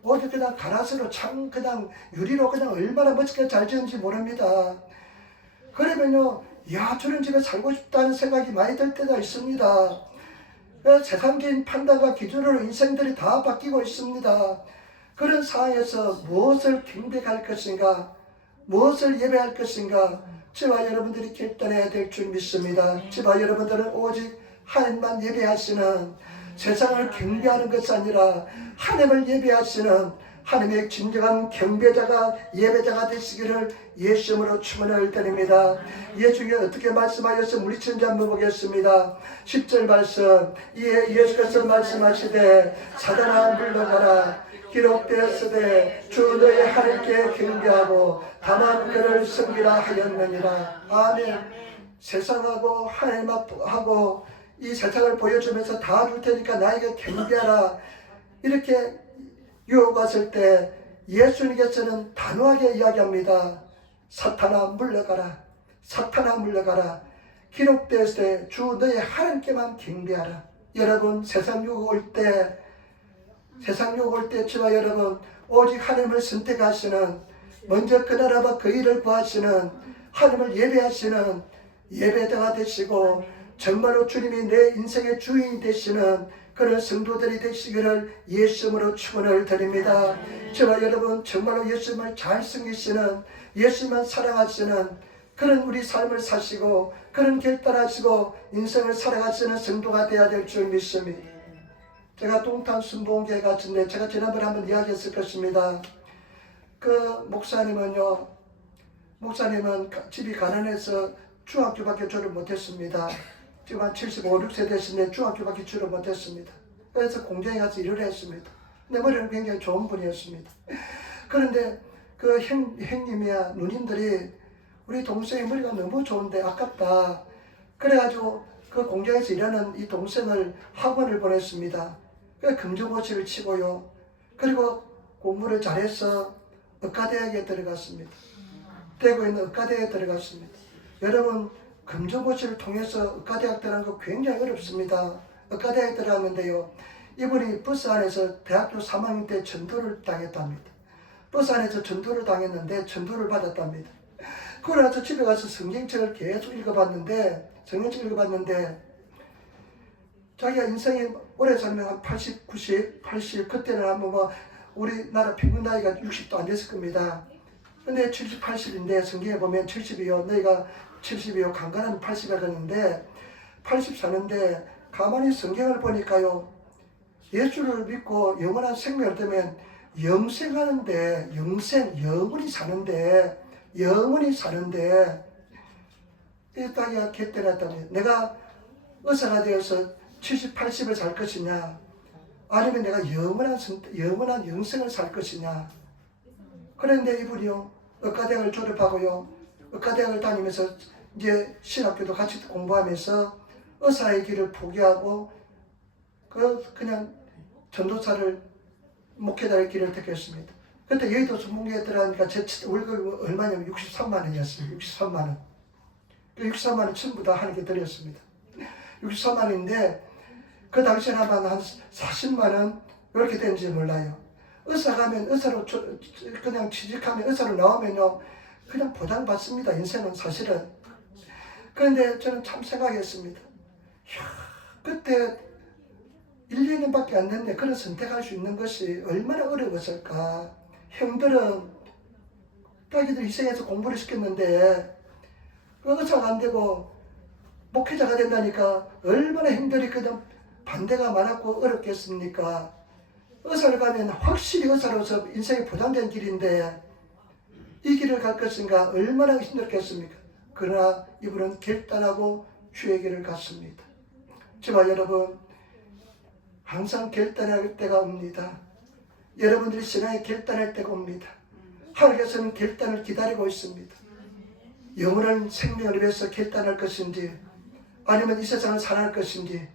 어디 그냥 가라스로 참 그냥 유리로 그냥 얼마나 멋있게 잘 지는지 모릅니다. 그러면요, 야 저런 집에 살고 싶다는 생각이 많이 들 때가 있습니다. 세상적인 판단과 기준으로 인생들이 다 바뀌고 있습니다. 그런 상황에서 무엇을 경배할 것인가, 무엇을 예배할 것인가, 저와 여러분들이 결단해야 될 줄 믿습니다. 저와 여러분들은 오직 하나님만 예배하시는, 세상을 경배하는 것이 아니라 하나님을 예배하시는 하나님의 진정한 경배자가 예배자가 되시기를 예수님으로 축원을 드립니다. 예수님이 어떻게 말씀하셔서 물리쳤는지 한번 보겠습니다. 10절 말씀, 이에 예수께서 말씀하시되 사단아 물러가라. 기록되었으되 주 너의 하나님께 경배하고 다만 그를 섬기라 하였느니라. 아멘. 세상하고 하나님하고 이 세상을 보여주면서 다 줄 테니까 나에게 경배하라. 이렇게 유혹왔을 때 예수님께서는 단호하게 이야기합니다. 사탄아 물러가라. 사탄아 물러가라. 기록되었을 때 주 너의 하나님께만 경배하라. 여러분 세상 유혹 올 때, 세상 유혹 올 때 저와 여러분 오직 하나님을 선택하시는, 먼저 그 나라와 그 일을 구하시는, 하나님을 예배하시는 예배자가 되시고 정말로 주님이 내 인생의 주인이 되시는 그런 성도들이 되시기를 예수님으로 축원을 드립니다. 저와 여러분 정말로 예수님을 잘 섬기시는, 예수님만 사랑하시는 그런 우리 삶을 사시고 그런 결단하시고 인생을 살아가시는 성도가 되어야 될 줄 믿습니다. 제가 동탄 순복음교회 같은데 제가 지난번에 한번 이야기했을 것입니다. 그 목사님은 집이 가난해서 중학교밖에 졸업 못했습니다. 지금 한 75, 6세 되신데 중학교밖에 졸업 못했습니다. 그래서 공장에 가서 일을 했습니다. 내 머리는 굉장히 좋은 분이었습니다. 그런데 그 형님이야 누님들이 우리 동생의 머리가 너무 좋은데 아깝다. 그래가지고 그 공장에서 일하는 이 동생을 학원을 보냈습니다. 그 금전고시를 치고요. 그리고 공부를 잘해서 의과대학에 들어갔습니다. 대구에 있는 의과대학에 들어갔습니다. 여러분 금전고시를 통해서 의과대학 들어가는 거 굉장히 어렵습니다. 의과대학에 들어갔는데요. 이분이 버스 안에서 대학교 3학년 때 전도를 당했답니다. 버스 안에서 전도를 당했는데 전도를 받았답니다. 그러나서 집에 가서 성경책을 계속 읽어봤는데 자기가 인생이 오래 살면 한 80, 90, 80 그때는 한번 우리나라 평균 나이가 60도 안 됐을 겁니다. 근데 70, 80인데 성경에 보면 70이요. 너희가 70이요. 강간하면 80에 가는데 80 사는데 가만히 성경을 보니까요. 예수를 믿고 영원한 생명을 얻으면 영생하는데 영원히 사는데 이 자기가 결단했다면 내가 의사가 되어서 70, 80을 살 것이냐 아니면 내가 영원한 영생을 살 것이냐. 그런데 이분이요 의과대학을 졸업하고요 의과대학을 다니면서 이제 신학교도 같이 공부하면서 의사의 길을 포기하고 그냥 전도사를 목회자의 길을 택했습니다. 그때 여의도 순복음교회에 들어가니까 제 월급이 얼마냐면 63만 원이었어요. 63만 원. 63만 원 전부 다 하나님께 드렸습니다. 63만 원인데 그 당시에는 아마 한 40만 원 이렇게 되는지 몰라요. 의사 가면 의사로 그냥 취직하면 의사로 나오면요 그냥 보장받습니다. 인생은 사실은. 그런데 저는 참 생각했습니다. 이야, 그때 1, 2년밖에 안 됐는데 그런 선택할 수 있는 것이 얼마나 어려웠을까. 형들은 자기들 희생해서 공부를 시켰는데 의사가 안 되고 목회자가 된다니까 얼마나 형들이 그냥 반대가 많았고 어렵겠습니까. 의사를 가면 확실히 의사로서 인생이 보장된 길인데 이 길을 갈 것인가 얼마나 힘들겠습니까. 그러나 이분은 결단하고 주의 길을 갔습니다. 저와 여러분 항상 결단할 때가 옵니다. 여러분들이 신앙에 결단할 때가 옵니다. 하나님께서는 결단을 기다리고 있습니다. 영원한 생명을 위해서 결단할 것인지 아니면 이 세상을 살아갈 것인지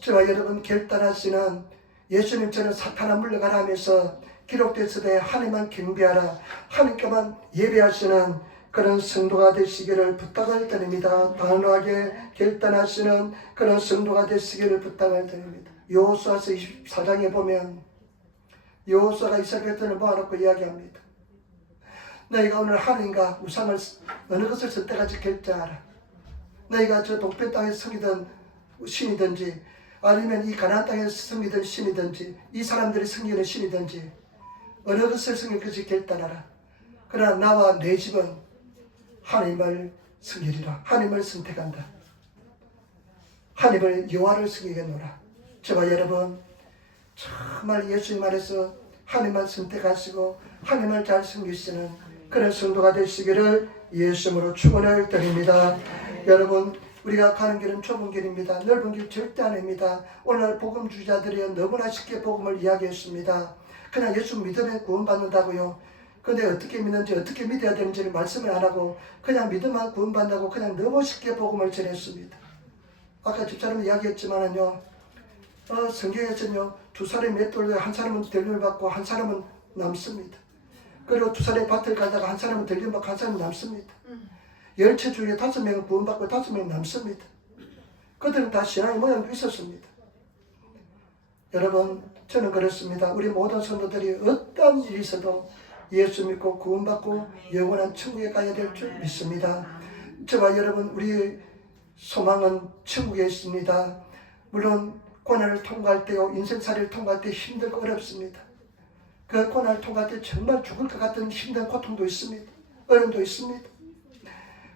저와 여러분 결단하시는 예수님처럼 사탄아 물러가라 하면서 기록됐을 하나님만 경배하라 하나님께만 예배하시는 그런 성도가 되시기를 부탁을 드립니다. 단호하게 결단하시는 그런 성도가 되시기를 부탁을 드립니다. 여호수아서 24장에 보면 여호수아가 이스라엘 백성을 모아놓고 이야기합니다. 너희가 오늘 하나님과 우상을 어느 것을 선택할지 결정하라. 너희가 저 동편 땅에서 섬기던 신이든지 아니면 이 가나안 땅에서 섬기던 신이든지 이 사람들이 섬기는 신이든지 어느 것을 섬길 것을 결단하라. 그러나 나와 내 집은 하나님을 섬기리라. 하나님을 선택한다. 하나님을 여호와를 섬기겠노라. 저와 여러분 정말 예수님 안에서 하나님만 선택하시고 하나님을 잘 섬기시는 그런 성도가 되시기를 예수님으로 축원을 드립니다. 여러분 우리가 가는 길은 좁은 길입니다. 넓은 길 절대 아닙니다. 오늘 복음 주자들이 너무나 쉽게 복음을 이야기했습니다. 그냥 예수 믿으면 구원받는다고요. 근데 어떻게 믿는지 어떻게 믿어야 되는지를 말씀을 안 하고 그냥 믿으면 구원받는다고 그냥 너무 쉽게 복음을 전했습니다. 아까 집사람이 이야기했지만은요 성경에서는요 두 사람이 맷돌로 한 사람은 들림을 받고 한 사람은 남습니다. 그리고 두 사람이 밭을 가다가 한 사람은 들림을 받고 한 사람은 남습니다. 열처 중에 5명은 구원받고 5명은 남습니다. 그들은 다 신앙의 모양도 있었습니다. 여러분 저는 그렇습니다. 우리 모든 성도들이 어떠한 일이 있어도 예수 믿고 구원받고 영원한 천국에 가야 될 줄 믿습니다. 저와 여러분 우리 소망은 천국에 있습니다. 물론 고난을 통과할 때요 인생살이를 통과할 때 힘들고 어렵습니다. 그 고난을 통과할 때 정말 죽을 것 같은 힘든 고통도 있습니다. 어려움도 있습니다.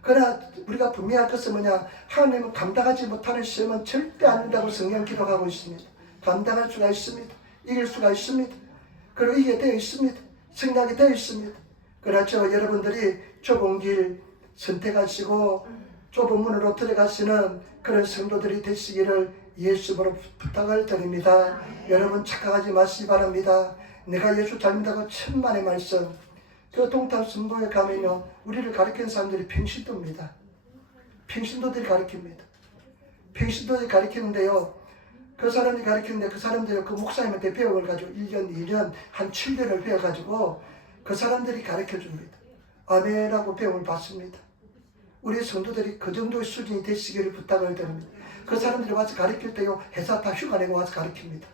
그러나 우리가 분명할 것은 뭐냐 하나님은 감당하지 못하는 시험은 절대 안 된다고 성경 기록하고 있습니다. 감당할 수가 있습니다. 이길 수가 있습니다. 그리고 이게 되어 있습니다. 생각이 되어 있습니다. 그러나 저 여러분들이 좁은 길 선택하시고 좁은 문으로 들어가시는 그런 성도들이 되시기를 예수님으로 부탁을 드립니다. 여러분 착각하지 마시기 바랍니다. 내가 예수 잘 믿다고 천만의 말씀 그 동탄 선보에 가면요 우리를 가르치는 사람들이 평신도입니다. 평신도들이 가르칩니다. 평신도들이 가르치는데요 그 사람이 가르치는데 그 사람들이 그 목사님한테 배워가지고 1년, 2년, 한 7년을 배워가지고 그 사람들이 가르쳐줍니다. 아멘하고 배움을 받습니다. 우리 성도들이 그 정도의 수준이 되시기를 부탁을 드립니다. 그 사람들이 와서 가르칠 때요 회사 다 휴가 내고 와서 가르칩니다.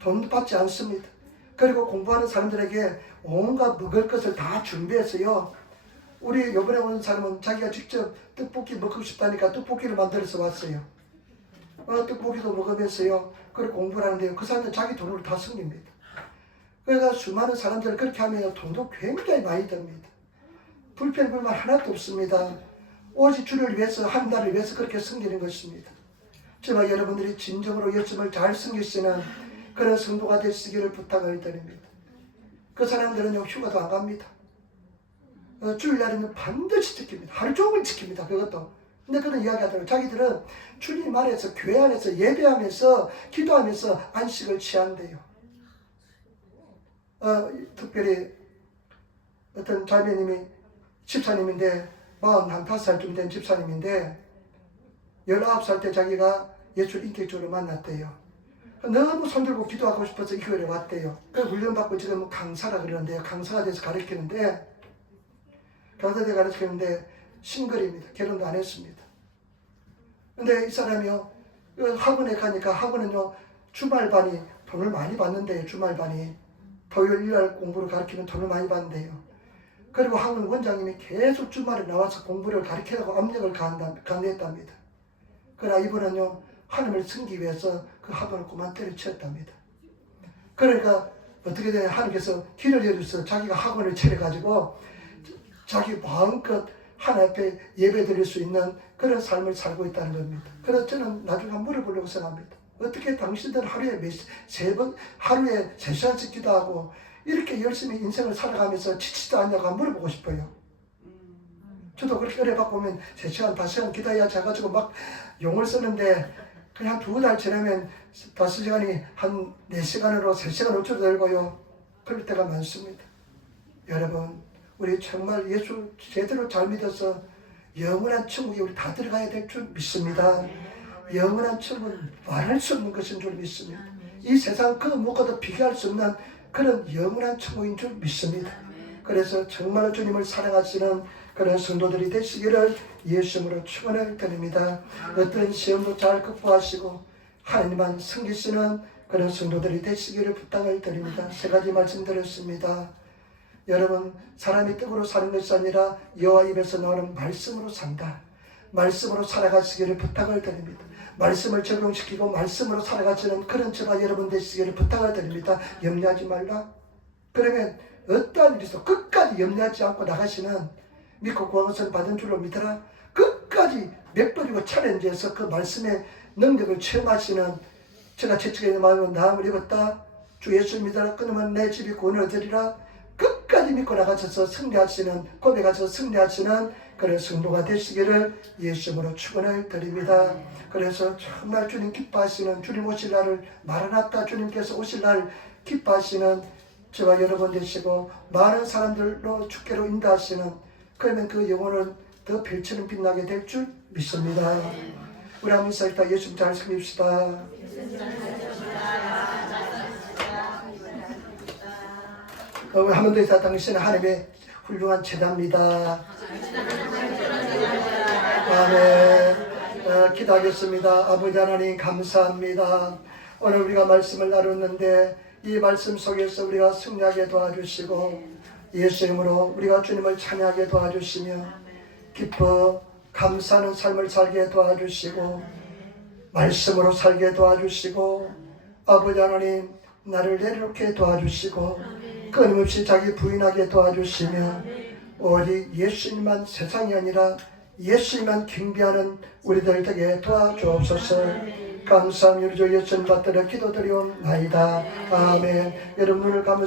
돈도 받지 않습니다. 그리고 공부하는 사람들에게 온갖 먹을 것을 다 준비했어요. 우리 요번에 오는 사람은 자기가 직접 떡볶이 먹고 싶다니까 떡볶이를 만들어서 왔어요. 떡볶이도 먹으면서요. 그리고 공부를 하는데요. 그 사람들 자기 돈으로 다 섬깁니다. 그러니까 수많은 사람들을 그렇게 하면 돈도 굉장히 많이 듭니다. 불평불만 하나도 없습니다. 오직 주를 위해서 한 달을 위해서 그렇게 섬기는 것입니다. 저와 여러분들이 진정으로 예수님을 잘 섬기시는 그런 성도가 되시기를 부탁을 드립니다. 그 사람들은요 휴가도 안 갑니다. 주일날에는 반드시 지킵니다. 하루 종일 지킵니다. 그것도. 근데 그런 이야기하더라고요. 자기들은 주님 안에서 교회 안에서 예배하면서 기도하면서 안식을 취한대요. 특별히 어떤 자매님이 집사님인데 45살쯤 된 집사님인데 19살 때 자기가 예수를 인격적으로 만났대요. 너무 손들고 기도하고 싶어서 이 교회에 왔대요. 그래서 훈련받고 지금 강사라 그러는데요. 강사가 돼서 가르치는데 싱글입니다. 결혼도 안 했습니다. 근데 이 사람이요 학원에 가니까 학원은요 주말반이 돈을 많이 받는데요. 주말반이 토요일 일요일 공부를 가르치면 돈을 많이 받는데요. 그리고 학원 원장님이 계속 주말에 나와서 공부를 가르치라고 압력을 가했답니다. 그러나 이분은요 하나님을 섬기기 위해서 그 학원을 그만 때려치웠답니다. 그러니까 어떻게 되냐, 하나님께서 길을 열어서 자기가 학원을 차려가지고 자기 마음껏 하나님 앞에 예배 드릴 수 있는 그런 삶을 살고 있다는 겁니다. 그래서 저는 나중에 물어보려고 생각합니다. 어떻게 당신들 하루에 하루에 3시간씩 기도하고 이렇게 열심히 인생을 살아가면서 지치지도 않냐고 물어보고 싶어요. 저도 그렇게 어려갖고 오면 3시간, 5시간 기도해야지 해가지고 막 용을 쓰는데 그냥 2달 지나면 5시간이 한 4시간으로 3시간 5초로 들고요. 그럴 때가 많습니다. 여러분, 우리 정말 예수 제대로 잘 믿어서 영원한 천국에 우리 다 들어가야 될 줄 믿습니다. 영원한 천국은 말할 수 없는 것인 줄 믿습니다. 이 세상 그 무엇과도 비교할 수 없는 그런 영원한 천국인 줄 믿습니다. 그래서 정말 주님을 사랑하시는 그런 성도들이 되시기를 예수님으로 축원을 드립니다. 어떤 시험도 잘 극복하시고 하나님만 섬기시는 그런 성도들이 되시기를 부탁을 드립니다. 3가지 말씀드렸습니다. 여러분, 사람이 떡으로 사는 것이 아니라 여호와 입에서 나오는 말씀으로 산다. 말씀으로 살아가시기를 부탁을 드립니다. 말씀을 적용시키고 말씀으로 살아가시는 그런 저와 여러분 되시기를 부탁을 드립니다. 염려하지 말라. 그러면 어떠한 일이 있어 끝까지 염려하지 않고 나가시는, 믿고 구한 것을 받은 줄로 믿어라. 끝까지 몇 번이고 챌린지해서 그 말씀의 능력을 체험하시는, 제가 채찍에 있는 마음으로 나음을 입었다. 주 예수 믿어라. 끊으면 내 집이 구원을 얻으리라. 끝까지 믿고 나가셔서 승리하시는, 고백하셔서 승리하시는 그런 성도가 되시기를 예수님으로 축원을 드립니다. 그래서 정말 주님 기뻐하시는, 주님 오실 날을 마라나타, 주님께서 오실 날 기뻐하시는 저와 여러분 되시고 많은 사람들로 주께로 인도하시는, 그러면 그 영혼은 더 별처럼 빛나게 될 줄 믿습니다. 우리 한번 인사했다. 예수님 잘 섬깁시다. 한 번 더 인사. 당신은 하나님의 훌륭한 제자입니다. 아멘. 기도하겠습니다. 아버지 하나님 감사합니다. 오늘 우리가 말씀을 나눴는데 이 말씀 속에서 우리가 승리하게 도와주시고 예수님으로 우리가 주님을 찬양하게 도와주시며 기뻐 감사하는 삶을 살게 도와주시고 말씀으로 살게 도와주시고 아버지 하나님 나를 내려놓게 도와주시고 끊임없이 자기 부인하게 도와주시며 오직 예수님만 세상이 아니라 예수님만 경배하는 우리들 되게 도와주옵소서. 감사합니다. 우리 주 예수님 받들어 기도드리옵나이다. 아멘. 여러분 눈을 감으